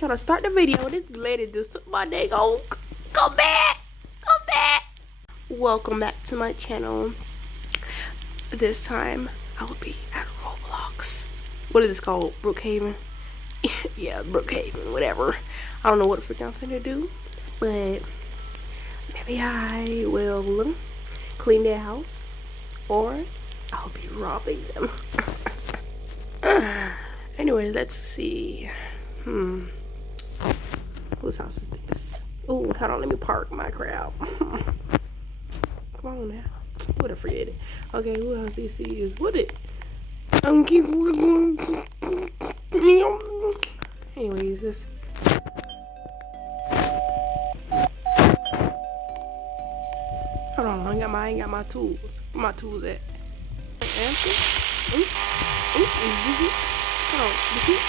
trying to start the video. This lady just took my day. Go, come back, come back. Welcome back to my channel. This time I will be at Roblox. What is this called? Brookhaven? Yeah, Brookhaven, whatever. I don't know what the freaking I'm finna do, but maybe I will clean their house or I'll be robbing them. Anyway, let's see. Whose house is this? Oh, hold on, let me park my crowd. Come on now. What I forget it. Okay, who else this is? What it? Anyways, this. Hold on, I ain't got my tools. Where my tools at? Answer? Is this it? Hold on, this it?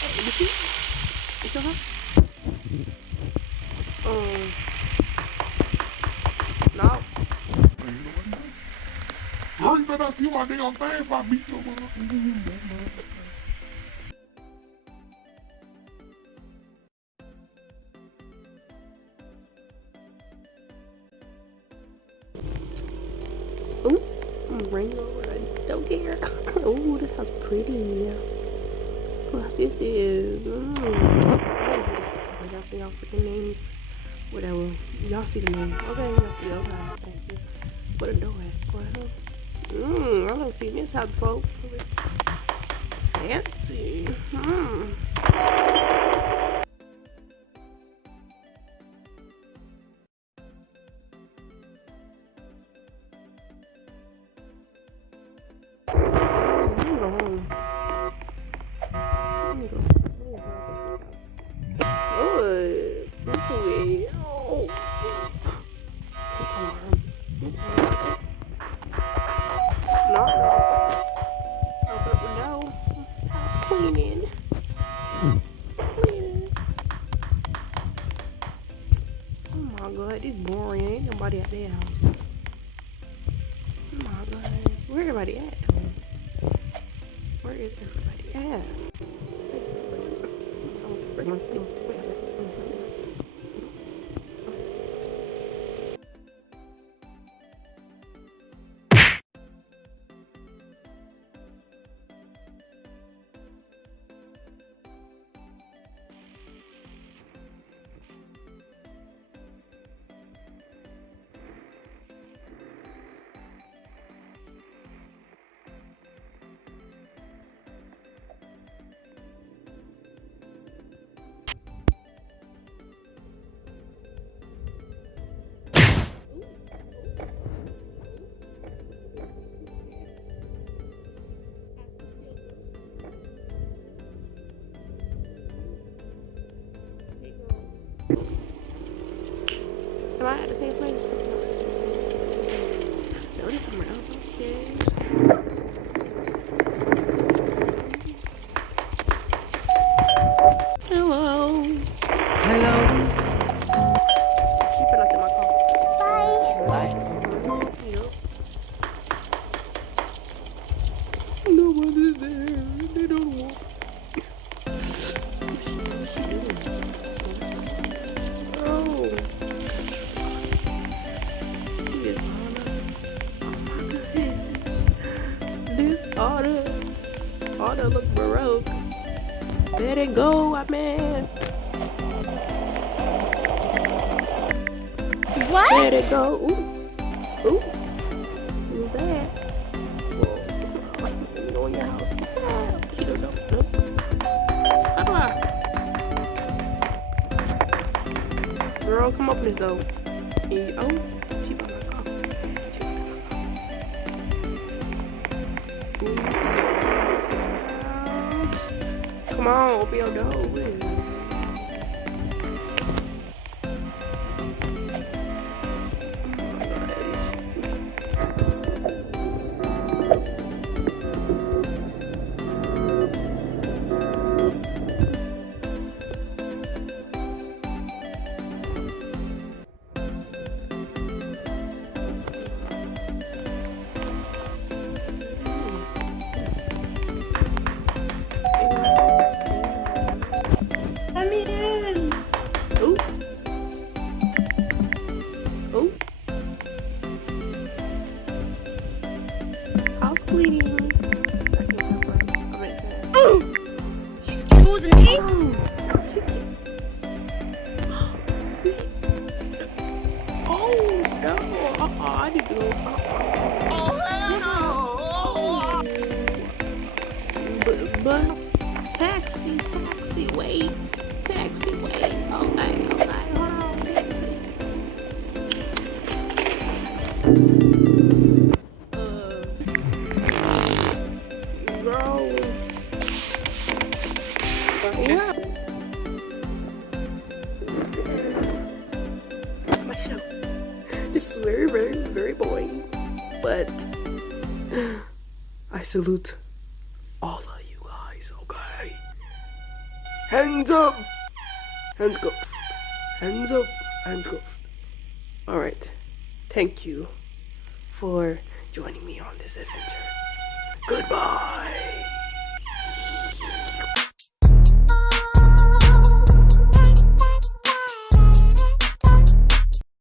Hey, this it? Is your house? No. Girl, you better steal my damn thing if I beat your mother. Ooh, I'm gonna bring it over. I don't care. Ooh, this house pretty. Who else this is? I gotta see y'all freaking names. Whatever. Y'all see the name. Okay, okay. Thank you. What a door at? Well, I don't see this house before. Fancy. Cleaning. It's cleaning. Oh my god, it's boring. Ain't nobody at their house. Oh my god. Where everybody at though? Where is everybody at? Am I at the same place? No, there's somewhere else upstairs. Hello. Hello. She put in my car. Bye. Yep. Nobody's there. They don't want. What's she doing? Oh. This auto look baroque. Let it go, man. What? Let it go. Ooh. Who's that? Whoa. Go in your house. She don't know. Nope. Girl, come up this though. Oh, she bought my car. Come on, open your door. I need to go. But taxi, wait. Taxi, wait. Okay, hold on, taxi. Girl. What? My show. This is very, very, very boring. But I salute all of you guys, okay? Hands up! Hands go. Hands up. Hands go. Alright. Thank you for joining me on this adventure. Goodbye!